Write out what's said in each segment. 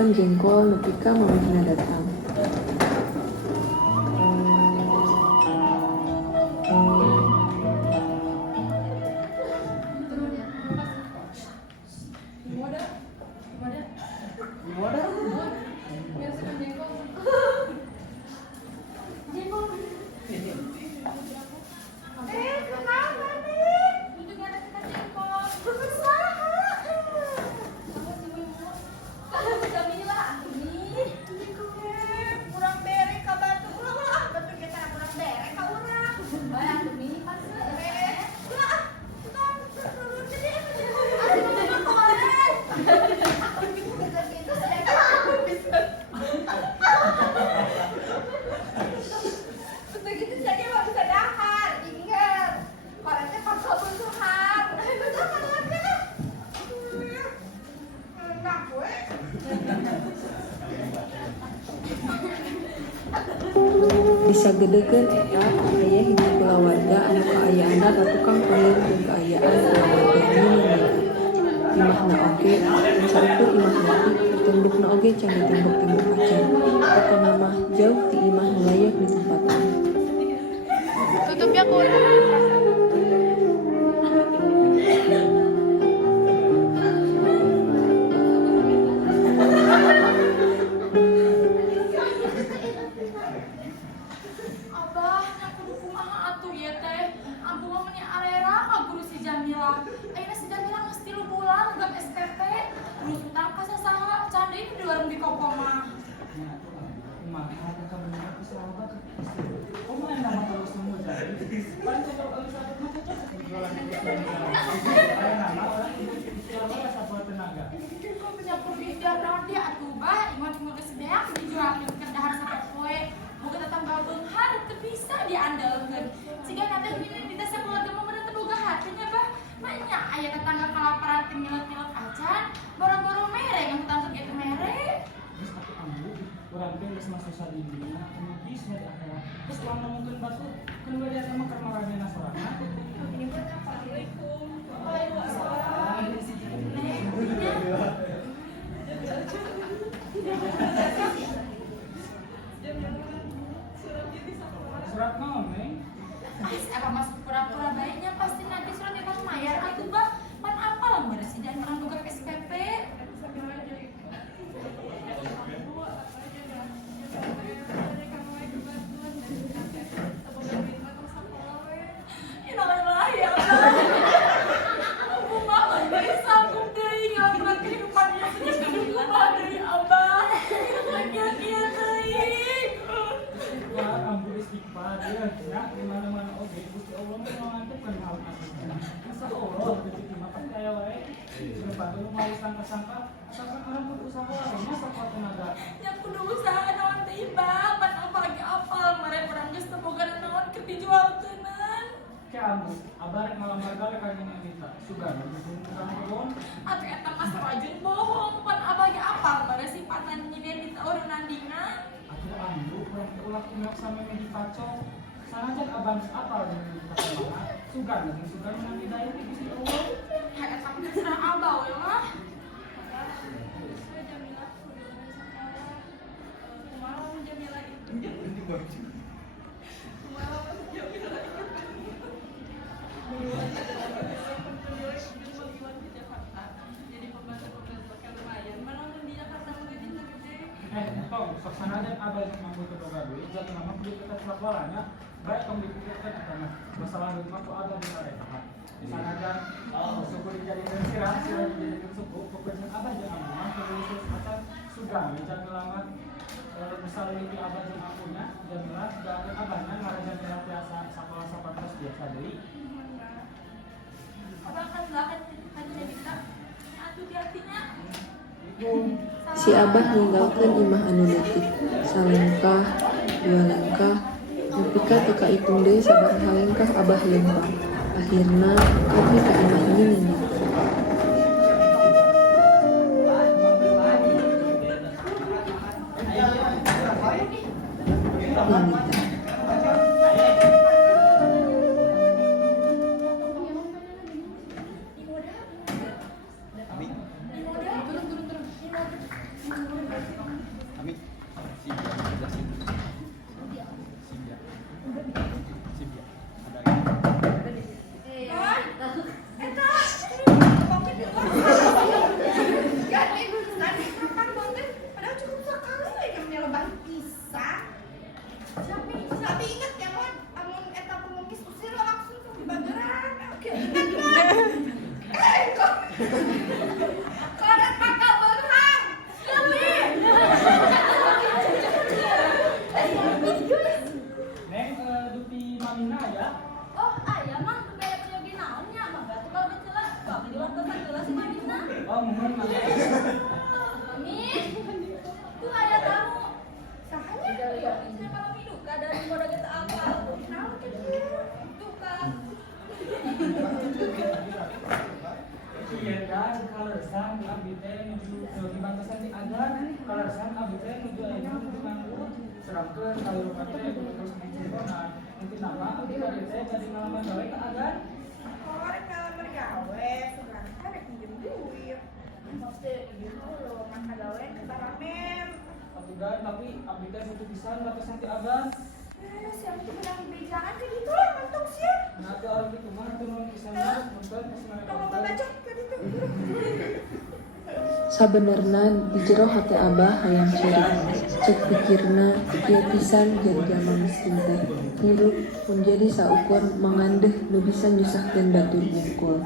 Jengkol nepika mamihna datang. Disagedekeun eta aya hiji kulawarga anu kaayaanna katukang peulir jeung kaayaan kulawarga ini. Imahna oge saeukeut imah leutik, tembokna oge can ditembok-tembok acan. Pokona mah jauh ti imah nu layak ditempatan. Tutup ya kuy. Ayeuna si Jamila geus 3 bulan ngegap SPP, terus utang ka sasaha, can deui di warung di kopo mah. Kok penyampur istiar naon dia atuh bah, imah cuma geus beak dijualkeun keur dahar sapoe. Boga tetangga beunghar teu bisa diandalkeun. Siga kateh di teh sakeluarga mah bener teu boga hatinya bah. Nanya ayah tetangga kelaparan nyelot-nyelot acan, boro-boro mere yang tetangga gitu mere. Terus tapi ambu, orang teh geus mah susah di dunia, anu bisa di akhirat. Terus lamun mungkin batu, kan we dia mah keur marahna sorangan. Assalamualaikum. Waalaikumsalam. Surat naon, Neng? Apa maksud pura-pura baiknya pasti nanti surat yang kamu mayar atuh bah. Pan apal meureun si jangan orang boga SPP. Innalillahi ya Allah. Aku mah geus sanggup deui ngalakuan kehidupan ieu teh kumaha deui Abah. Kieu-kieu deui. Wah, ambu istighfar ya. Ya, di mana-mana oge Gusti Allah mah ngantepkeun hal asuhan. Masa Allah rezeki mah pasti aya wae. Sudah patuh mau sangka-sangka, asalkan orang berusaha wae nya sakuat tenaga. Ya kudu usaha naon teh Bang, pan apalagi apal mare urang geus teu boga naon keur dijualkeunan. Ke ambu, abah rek ngalamar gawe ka nini kita. Sugan bikin tukang kebon. Atuh eta mah sarajun bohong, pan abah ge apal mare sifatan nyiden di urang nandingan. Atuh ambu, urang teh ulah kumaha sampe meditaco. Sanajan abang apal dengan kita sugan nang hidayah ti Gusti Allah. Ya eta mah terserah abah we mah. Tong, sok sanajan abah yang mampu terboga duit, jatuh nama kudu kita selakualanya. Baik kamu dipikirkan karena masalah rumah tuh ada di mereka. Sanajan suku dijadikan sirah dijadikan suku, pokoknya abah jangan rumah terus akan sudah mencari ngelamat. Misalnya ini abah yang akunya, jamilah dan abahnya ngarajan yang biasa sekolah terus biasa deui. Abah kan hanya bisa atuh di hatinya. Si Abah ninggalkeun imah anu leutik, salengkah, dua langkah, nepika teu kaitung deui sabaraha lengkah Abah lempang. Akhirna abdi ka imah nyinyir. batasan di agan kalasan abdi teh nuju ayeuna nuju nganggut sedangkeun kalirukan teh terus dicebonan mungkin nama abdi abdi teh jadi ngalaman gawe ka agan Orang ngalaman gawe, sekarang kan rek minjem duit. Maksudnya gitu loh, masa gawe kita ramen. atugan tapi abdi teh butuh pisan batasan di agan Siapa tuh menang bejangan kayak gitu lah, mantuk sih. nah teh orang kitu mah turun pisanna punten pisan Kalau mau baca kayak gitu. Sabenerna di jero hati Abah hayang curi. Cek pikirna ieu pisan jadi jalma miskin teh. Hirup pun jadi saukur mangandeh nu bisa nyusahkeun batur bungkul.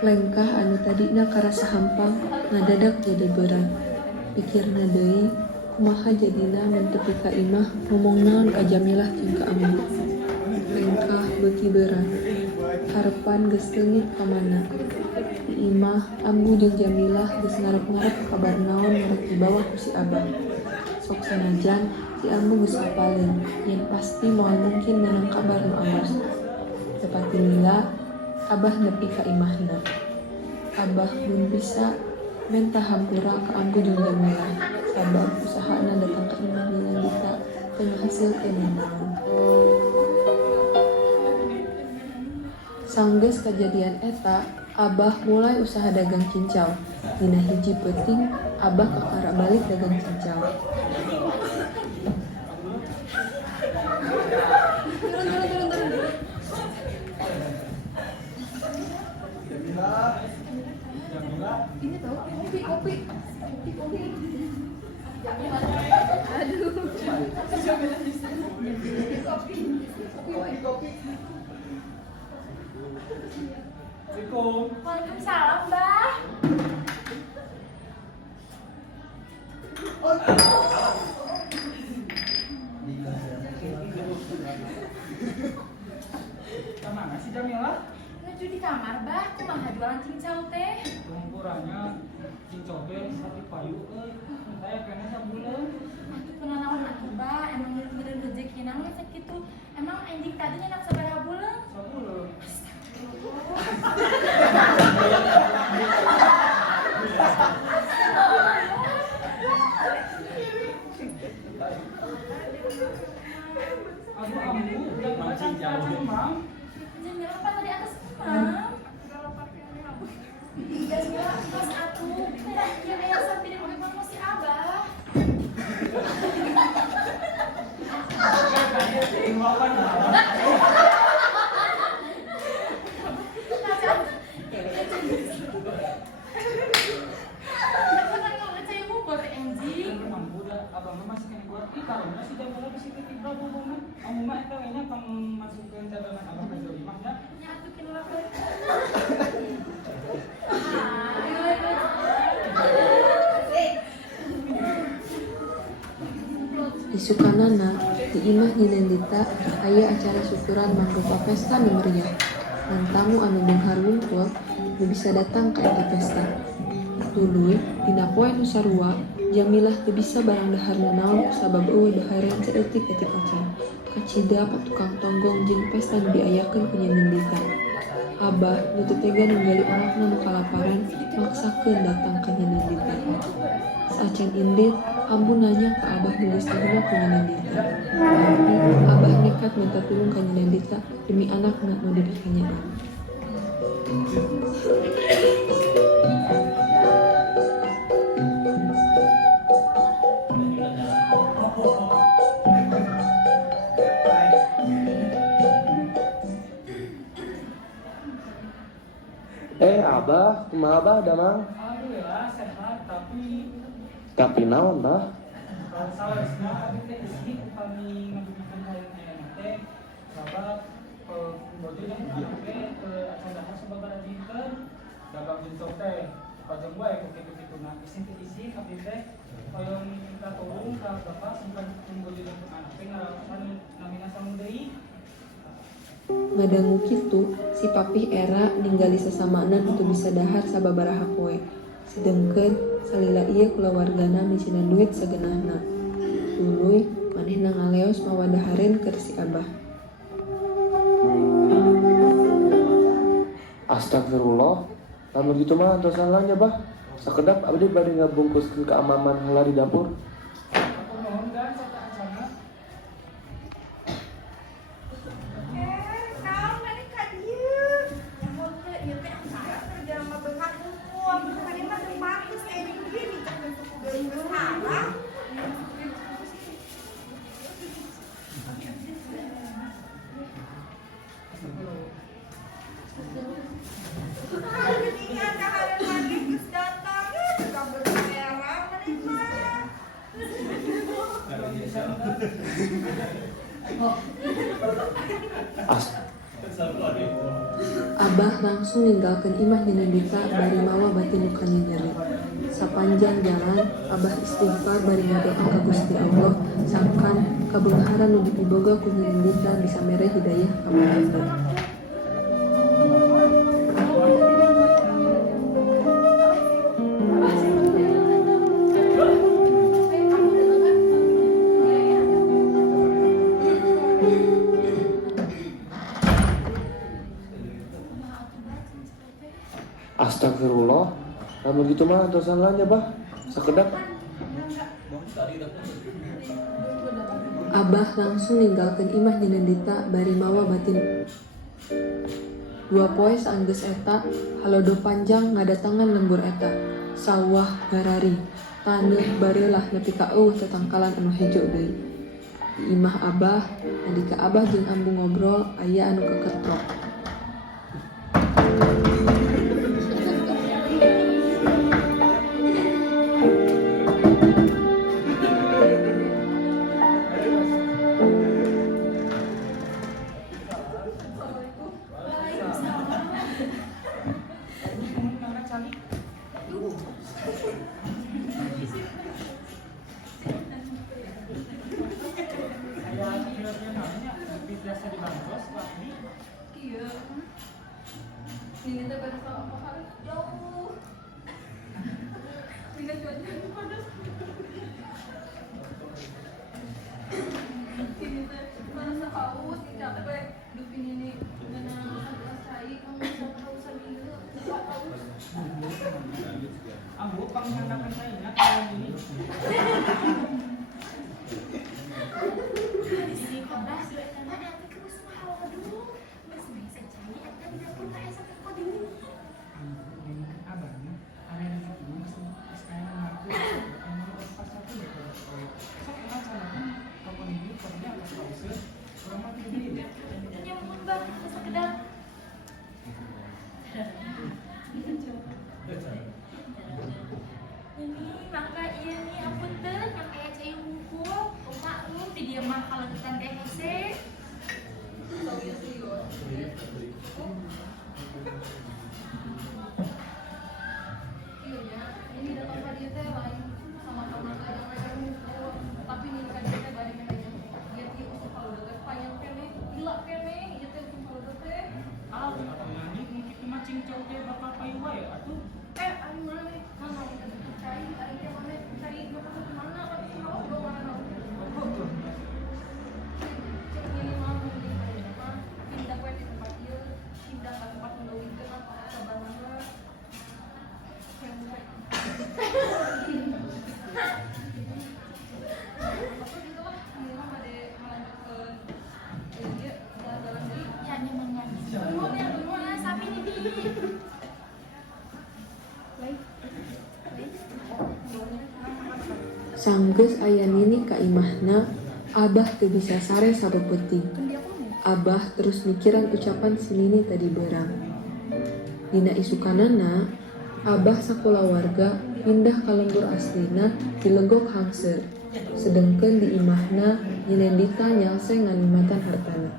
Lengkah anu tadina karasa hampang ngadadak jadi berat. Pikirna deui kumaha jadina mun teu ka imah ngomong naon ka Jamilah jeung ka Ambu. Lengkah beuki berat. Harepan geus leungit ka mana. Di imah Ambu jeung Jamilah geus ngarep-ngarep kabar naon ngarep dibawa ku si Abah. Sok sanajan si Ambu geus kapaleun yen pasti moal mungkin menang kabar nu alus. Tepati lila Abah nepi ka imahna. Abah mun bisa menta hampura ka Ambu jeung Jamilah sabab usahana datang ka imah Nindita teu ngahasilkeun naon. Sanggeus kajadian eta, Abah mulai usaha dagang cincau. Dina hiji peuting, Abah kakara balik dagang cincau. Ini tahu kopi. Assalamualaikum. Waalaikumsalam, Mbah. Kemana sih Jamilah? Nuju di kamar, Mbah. Kumaha jualan cincau teh? Ukurannya cincau teh satu payu saya kena sabuleun. Atuh pernah naon atuh, Mbah. Emang meureun rezeki naon sakitu. Emang anjing tadinya nak sabaraha bulan? Sabuleun. Aduh Ambu, udah macan Mam. Jamilah apa tadi atas Mam? Jamilah pas atuh. Tidak, Jamilah sampai di rumah masih Abah. Abang masih kena buat karena si Jamilah di situ tiba hubungan. Kamu mah itu kayaknya masukkan cadangan abang ke dalam imahnya. Ya atuh kena lapor. Isukanana di imah Nindita aya acara syukuran mangrupa pesta nu meriah. Lan tamu anu beunghar wungkul nu bisa datang ka eta pesta. Tuluy dina poe nu sarua Jamilah teu bisa barang daharna naon sabab eueuh daharean saeutik-eutik acan. Kacida patukang tonggong jeung pesta nu diayakeun ku Nindita. Abah nu teu tega ninggali anakna nu kalaparan maksakeun datang ka Nindita. Saacan indit, Ambu nanya ke Abah nu geus dahula ku Nindita. Tapi Abah nekat minta tulung ka Nindita demi anakna nu didikanyaan. Abah, kumaha Abah damang? Alhamdulillah sehat Tapi naon Bah? salesna abi teh isi upami ngadudukeun kalian aya teh sabab bojo jeung anak teh acan sababaraha dinten dagang jintok teh pajeng wae ku kitu-kituna isi abi teh hoyong minta tolong ka bapak sampai bojo jeung anak teh ngaraosan namina samun deui. Ngadangu kitu, si papih era ninggali sasamana nu teu bisa dahar sababaraha poe. Sedengkeun salila ieu kulawargana misinan duit sageunahna. Tuluy manehna ngaleos mawa dahareun keur si Abah. Astagfirullah. Lamun gitu mah antosan lah nya Bah. Sakedap abdi bade ngabungkuskeun ka amaman heula di dapur. Aku mohon dan satu acana. Naon maneh ka dieu? Nyamun teh ieu teh asa kerja mah beungat hukum. Maneh mah teu pantes kayak gini cak teu suku geus salah. Ketinggalan kahareun maneh geus datang ka bermerah maneh mah. As Abah langsung ninggalkeun imah nyinendita bari mawa batin lukanya nyeri. Sapanjang jalan, Abah istighfar bari ngadoa ka Gusti Allah sangkan kabeungaran nu dipiboga ku nyinendita bisa mere hidayah ka manehna. Astagfirullah. Lamun gitu mah dosa nya bah. Sakedap Abah langsung ninggalkeun imah nyinendita bari mawa batin. 2 poe saenggeus eta, halodo panjang ngadatangan lembur eta. Sawah garari, taneuh bareulah nepi ka eueuh tetangkalan anu hejo deui. Di imah Abah, nalika Abah jeung ambu ngobrol, aya anu keketrok. Iya. Ini teh baru sama apa harus jauh. Tidak cuaca panas. Ini teh merasa haus, tidak teh dupin ini dengan cai kamu bisa hausan ini tidak haus. Ambu panggandakan saya ingat tahun ini. Isi kebas karena nanti terus mahal aduh. Mas bisa cari eta di dapur ka esa teh kode ini. Dengan abangnya, ada yang itu sekarang aku emang pas satu ya kalau sok macam kapan ini pernah pas pauser kurang mati gede. Nyamun bang, sekedar ini maka iya nih ampun teh yang kayak cai hukum maklum di dia mah kalau tekan THC Iya ya, ini datang ke dia teh lain sama teman saya yang hukum, tapi ini kan dia teh bari menanya. Dia tieu usah kalau udah panjang kene, gila kene, ieu teh kalau udah teh. Ah, atau nyanyi mungkin macing cowok kayak bapak payu wae atuh. Ari mana nih? Mana kita cari, ari teh mana cari mau ke mana? Kan tahu dong mana. Cek ini mah mending aya mah pindah we di tempat ieu, pindah ke tempat mendawinkeun apa sabarna. Yang apa gitu lah, ini mah pada melanjutkan dia jalan-jalan deui. ya nyaman ya sapi nih di Sanggeus aya nini ka imahna, Abah teu bisa sare sabeupeting. Abah terus mikiran ucapan si Nini tadi berang. Dina isukanana, Abah sakulawarga pindah ka lembur aslina di Legok Hangser. Sedengkeun di imahna nyinendita nyalse nganimatan hartana.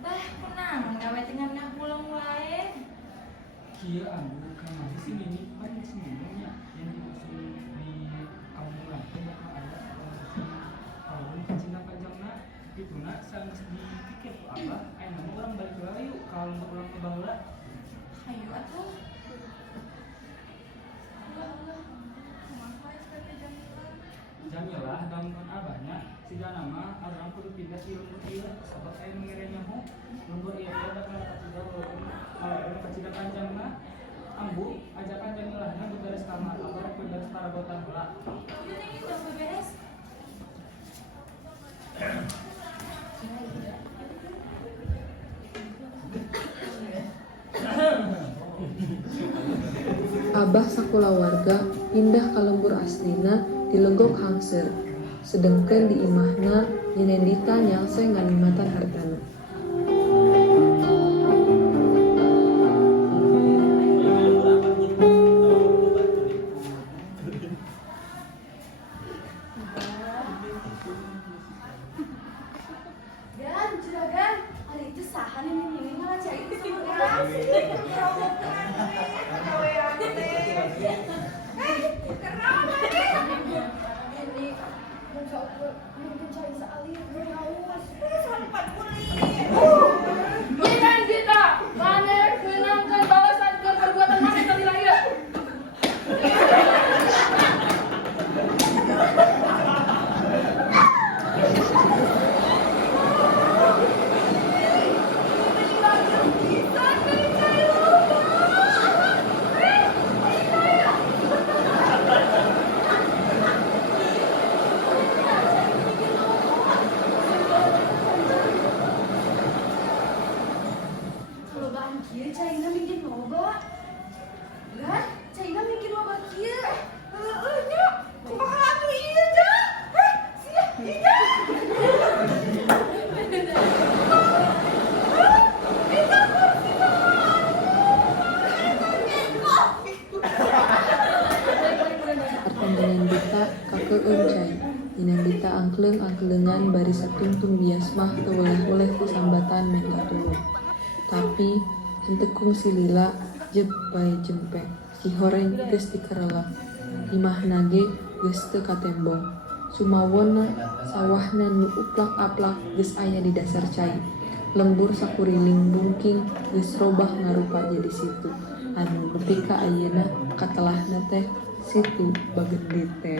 bah kunang gawe dengan nah pulang wae Kia ambu kamari sih ini kan sebenarnya yang diusul di kampung lampung bakal ada kalau cina panjangna itu nak sang dipikir tuh apa nama orang balik lagi yuk kalau orang ke bawah hayu atuh Allah, kumaha ya Sila nama orang kudu pindah di lembur iya sebab saya mengiranya ho lembur iya dia bakal kacida kalau kacida panjang mah ambu aja panjang lahnya beberes kamar kabar beberes parabotan lah. Udah nih udah beres. Abah sakulawarga pindah ka lembur aslina di Legok Hangser. Sedengkeun di imahna Nyenendita nyangse nganimatan hartana. Dan juragan, hari itu sahan ini malah cari seorang Jangan kita, mana kenangkan balasan ke perbuatan mana kali lahir. kalau bahan kia China bikin loba. Kan? China bikin loba kia. Nya, kumaha atuh ieu ja? Sia, iya. Harta Nyenendita kakeueun cai. Nyenendita angkleng-angklengan bari satungtung bias mah teu oleh-oleh ku sambatan mengga turun. Tapi henteu kungsi lila jeb bae jempek. Si horeng geus dikerelep. Imahna ge geus teu katembong. Sumawonna sawahna nu uplak-aplak geus aya di dasar cai. Lembur sakuriling bungking geus robah ngarupa jadi situ. Anu nepi ka ayeuna katelahna teh situ Bagendit teh.